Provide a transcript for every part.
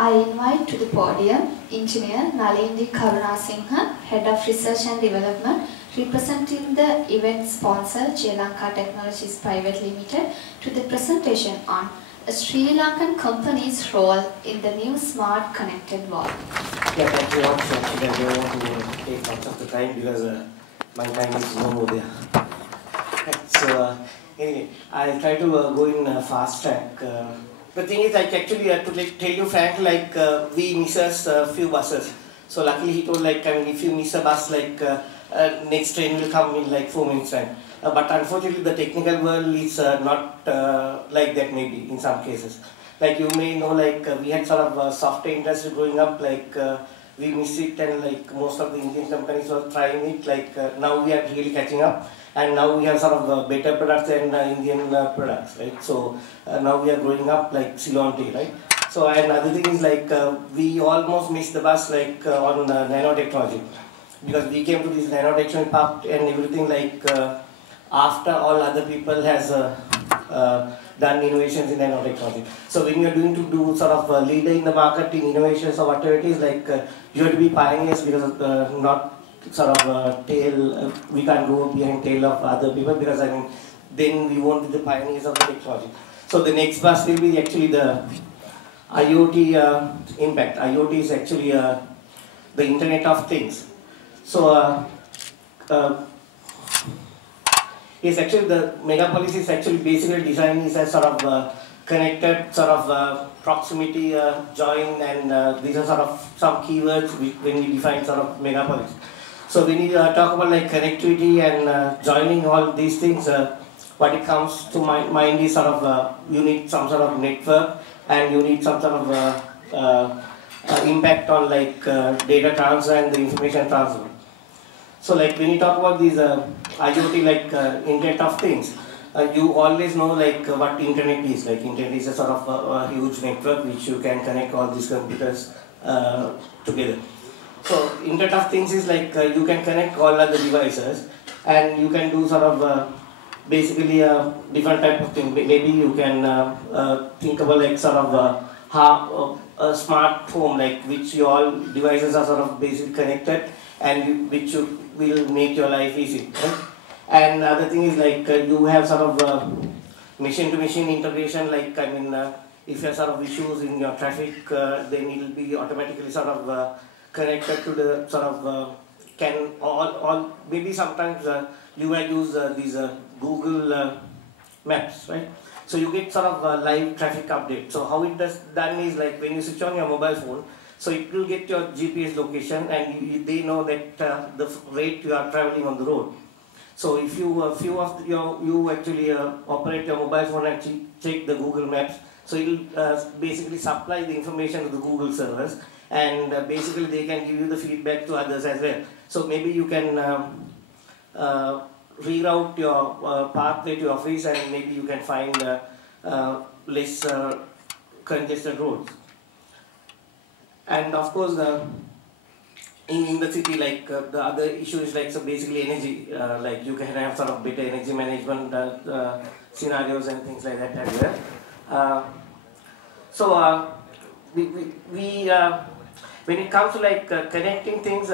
I invite to the podium Engineer Nalindi Karunasinghe, Head of Research and Development, representing the event sponsor Sri Lanka Technologies Private Limited, to the presentation on a Sri Lankan company's role in the new smart connected world. Yeah, thank you very much. Actually, I don't want to take much of the time because my time is no more there. So, anyway, I'll try to go in fast track. The thing is, like, actually, to tell you frankly, like, we miss a few buses. So, luckily, he told, like, I mean, if you miss a bus, like, next train will come in like 4 minutes time. But unfortunately, the technical world is not like that, maybe in some cases. Like, you may know, like, we had sort of software industry growing up, like, we miss it, and like most of the Indian companies were trying it. Like, now we are really catching up. And now we have sort of better products than Indian products, right? So now we are growing up like Ceylon, right? So another thing is, like, we almost missed the bus, like, on nanotechnology, because we came to this nanotechnology part and everything, like, after all other people has done innovations in nanotechnology. So when you are doing to do sort of a leader in the market in innovations or whatever it is, like, you have to be pioneers, because not sort of tail, we can't go behind tail of other people, because I mean, then we won't be the pioneers of the technology. So the next bus will be actually the IoT impact. IoT is actually the Internet of Things. So it's actually, the megapolis is actually basically designed as sort of connected, sort of proximity, join, and these are sort of some keywords when we define sort of megapolis. So when you talk about like connectivity and joining all these things, what it comes to my mind is sort of you need some sort of network, and you need some sort of impact on like data transfer and the information transfer. So like when you talk about these IoT, like Internet of Things, you always know like what internet is. Like, internet is a sort of a huge network which you can connect all these computers together. So Internet of Things is like you can connect all other devices, and you can do sort of basically a different type of thing. Maybe you can think about like sort of how a smart home, like which your all devices are sort of basically connected, and which will make your life easy, right? And other thing is like you have sort of machine-to-machine integration. Like, I mean, if you have sort of issues in your traffic, then it will be automatically sort of connected to the sort of can all maybe sometimes you might use these Google Maps, right? So you get sort of live traffic update. So how it does done is like when you switch on your mobile phone, so it will get your GPS location, and they know that the rate you are traveling on the road. So if you you actually operate your mobile phone and check the Google Maps, so it will basically supply the information to the Google servers, and basically they can give you the feedback to others as well. So maybe you can reroute your pathway to your office, and maybe you can find less congested roads. And of course, in the city, like the other issue is like, so basically energy, like you can have sort of better energy management scenarios and things like that as well. So when it comes to like connecting things,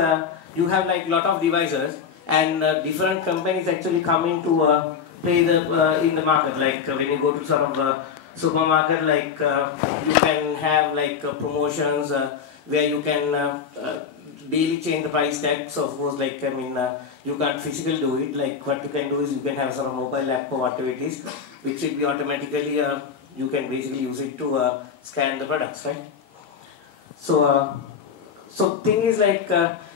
you have like lot of devices, and different companies actually come into play in the market. Like when you go to sort of supermarket, like you can have like promotions where you can daily change the price tag. So of course, like, I mean, you can't physically do it. Like what you can do is you can have sort of mobile app or whatever it is, which will be automatically you can basically use it to scan the products, right? So so thing is like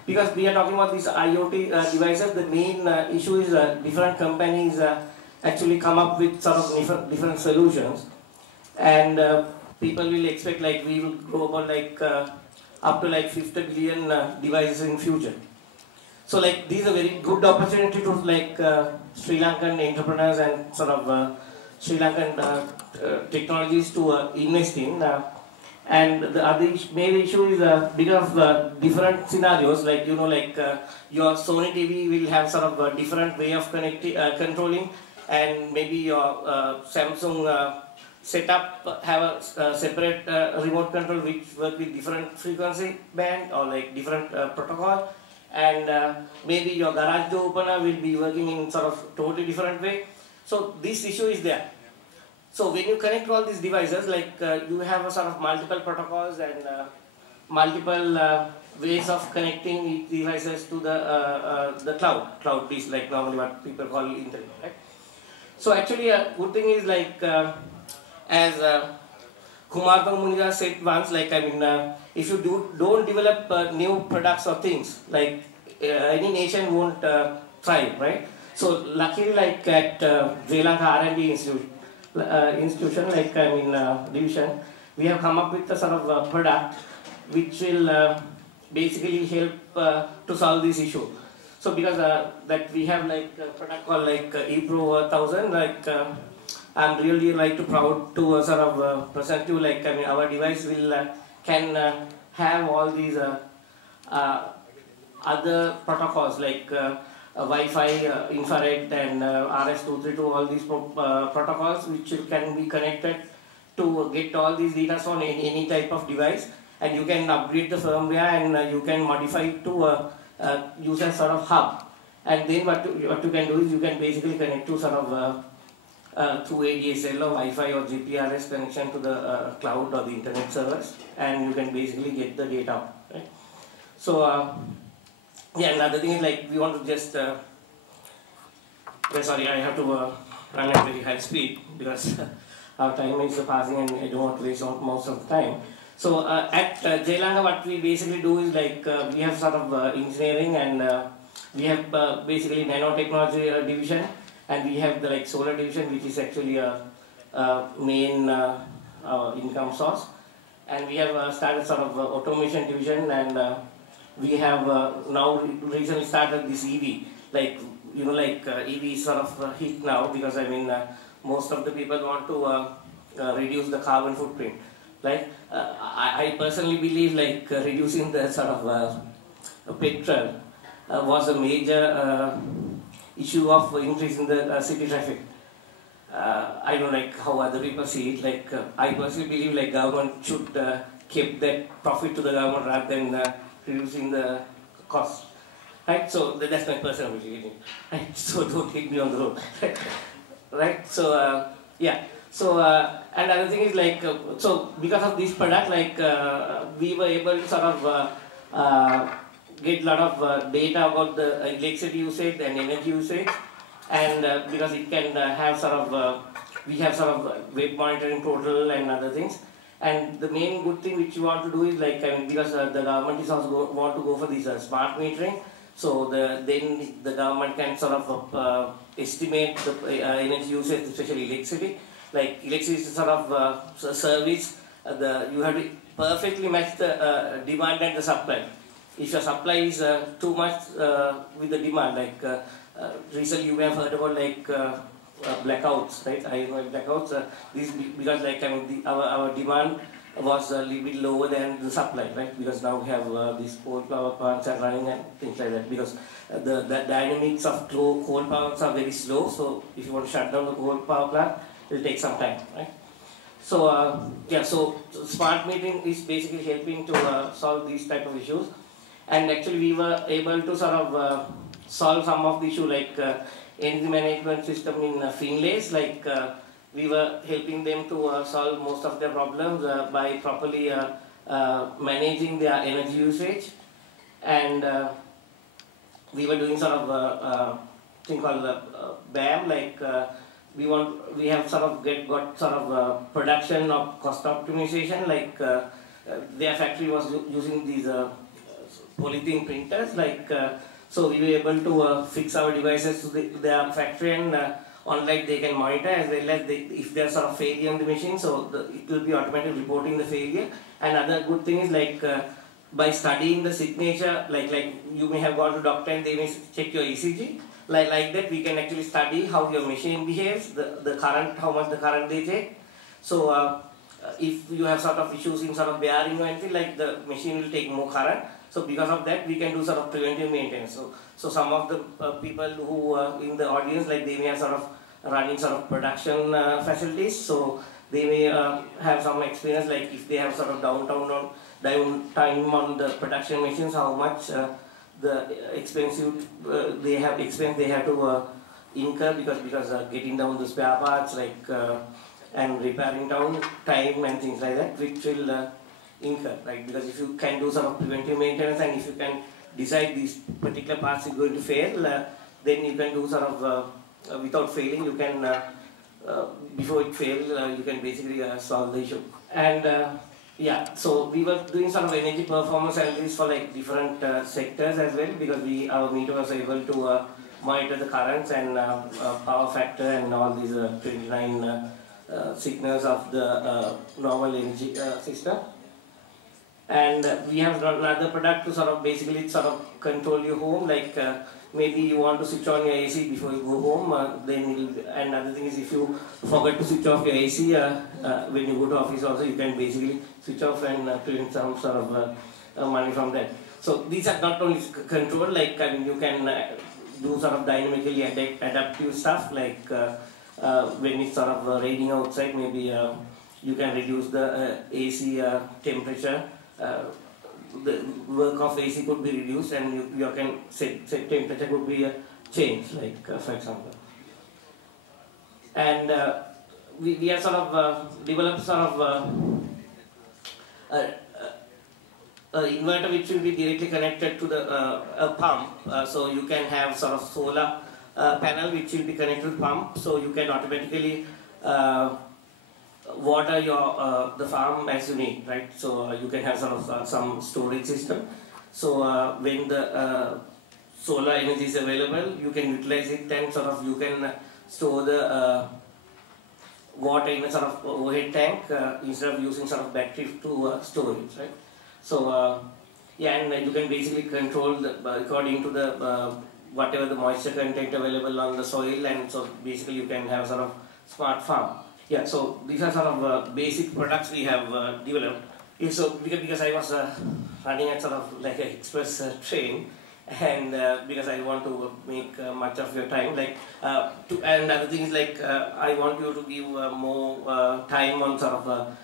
because we are talking about these IoT devices, the main issue is different companies actually come up with sort of different solutions, and people will expect like we will grow about like up to like 50 billion devices in future. So like these are very good opportunity to like Sri Lankan entrepreneurs and sort of Sri Lankan technologies to invest in. And the other main issue is because of different scenarios, like, you know, like your Sony TV will have sort of a different way of controlling, and maybe your Samsung set up, have a separate remote control which work with different frequency band or like different protocol, and maybe your garage door opener will be working in sort of totally different way. So this issue is there. So when you connect all these devices, like you have a sort of multiple protocols and multiple ways of connecting each devices to the cloud. Cloud is like normally what people call internet, right? So actually a good thing is like as Kumar Muniga said once, like I mean, if you don't develop new products or things, like any nation won't thrive, right? So luckily, like at Sri Lanka R&D institution, like I mean division, we have come up with a sort of product which will basically help to solve this issue. So because that we have like a product called like ePro 1000, like I'm really like too proud to sort of present you, like I mean our device will can have all these other protocols like Wi-Fi, infrared and RS-232, all these protocols which can be connected to get all these data on any type of device, and you can upgrade the firmware and you can modify it to use a sort of hub. And then what you can do is you can basically connect to sort of through ADSL or Wi-Fi or GPRS connection to the cloud or the internet servers, and you can basically get the data, right? So yeah, another thing is like we want to just sorry, I have to run at very high speed because our time is passing and I don't want to waste most of the time. So at Sri Lanka, what we basically do is like we have sort of engineering, and we have basically nanotechnology division, and we have the like solar division, which is actually a main income source, and we have started sort of automation division, and we have now recently started this EV, like you know, like EV is sort of hit now because I mean most of the people want to reduce the carbon footprint. Like I personally believe like reducing the sort of petrol was a major issue of increasing the city traffic. I don't like how other people see it. Like I personally believe like government should keep that profit to the government rather than reducing the cost. Right? So that's my personal opinion. Right? So don't take me on the road. Right? So yeah. So and another thing is like so because of this product, like we were able to sort of get a lot of data about the electricity usage and energy usage, and because it can have sort of we have sort of web monitoring portal and other things. And the main good thing which you want to do is like I mean because the government is also want to go for this smart metering. So then the government can sort of estimate the energy usage, especially electricity. Like electricity is sort of service. You have to perfectly match the demand and the supply. If your supply is too much with the demand, like recently you may have heard about like blackouts, right? I know blackouts. This because like I mean our demand was a little bit lower than the supply, right? Because now we have these coal power plants are running and things like that. Because the dynamics of coal power plants are very slow. So if you want to shut down the coal power plant, it will take some time, right? So yeah, so smart metering is basically helping to solve these type of issues. And actually we were able to sort of solve some of the issue like energy management system in Finlays, like we were helping them to solve most of their problems by properly managing their energy usage, and we were doing sort of thing called BAM, like we have sort of got sort of production of cost optimization, like their factory was using these polythene printers, like so we were able to fix our devices to their factory, and online they can monitor as well as if there's sort of failure in the machine, so it will be automatically reporting the failure. And other good thing is like by studying the signature, like you may have gone to doctor and they may check your ECG, like that we can actually study how your machine behaves, the current, how much the current they take. So if you have sort of issues in sort of bearing or anything, like the machine will take more current. So because of that, we can do sort of preventive maintenance. So some of the people who in the audience, like they may have sort of running sort of production facilities. So they may have some experience, like if they have sort of downtime on the production machines, how much the expensive they have to incur because getting down the spare parts, like and repairing down time and things like that, which will incur, right? Because if you can do some preventive maintenance and if you can decide these particular parts are going to fail, then you can do sort of without failing, you can before it fails, you can basically solve the issue. And yeah, so we were doing sort of energy performance analysis for like different sectors as well, because our meter was able to monitor the currents and power factor and all these 29 signals of the normal energy system. And we have another product to sort of basically sort of control your home, like maybe you want to switch on your AC before you go home, then and another thing is if you forget to switch off your AC when you go to office also, you can basically switch off and prevent some sort of money from that. So these are not only control, like I mean you can do sort of dynamically adaptive stuff, like when it's sort of raining outside, maybe you can reduce the AC temperature. The work of AC could be reduced and you can set temperature could be changed, like for example. And we have sort of developed sort of inverter which will be directly connected to the a pump, so you can have sort of solar panel which will be connected to pump, so you can automatically water your the farm as you need, right? So you can have sort of some storage system. So when the solar energy is available, you can utilize it, and sort of you can store the water in a sort of overhead tank instead of using sort of battery to store it, right? So yeah, and you can basically control according to the whatever the moisture content available on the soil, and so basically you can have sort of smart farm. Yeah, so these are sort of basic products we have developed. Yeah, so because I was running at sort of like an express train, and because I want to make much of your time, like and other things, like I want you to give more time on sort of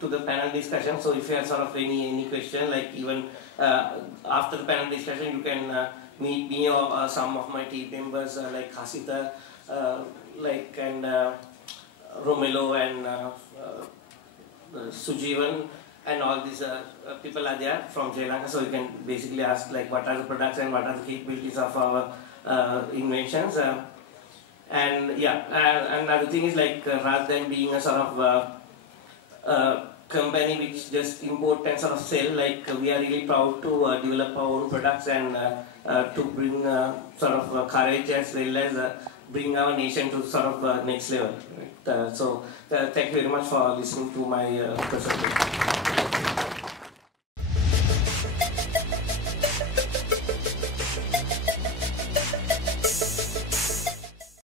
to the panel discussion. So if you have sort of any question, like even after the panel discussion, you can meet me or some of my team members, like Hasita, like and Romelo and Sujeevan, and all these people are there from Sri Lanka, so you can basically ask like what are the products and what are the capabilities of our inventions. And yeah, another thing is like rather than being a sort of company which just import and sort of sell, like we are really proud to develop our own products and to bring sort of courage as well as bring our nation to sort of next level. Right? So thank you very much for listening to my presentation.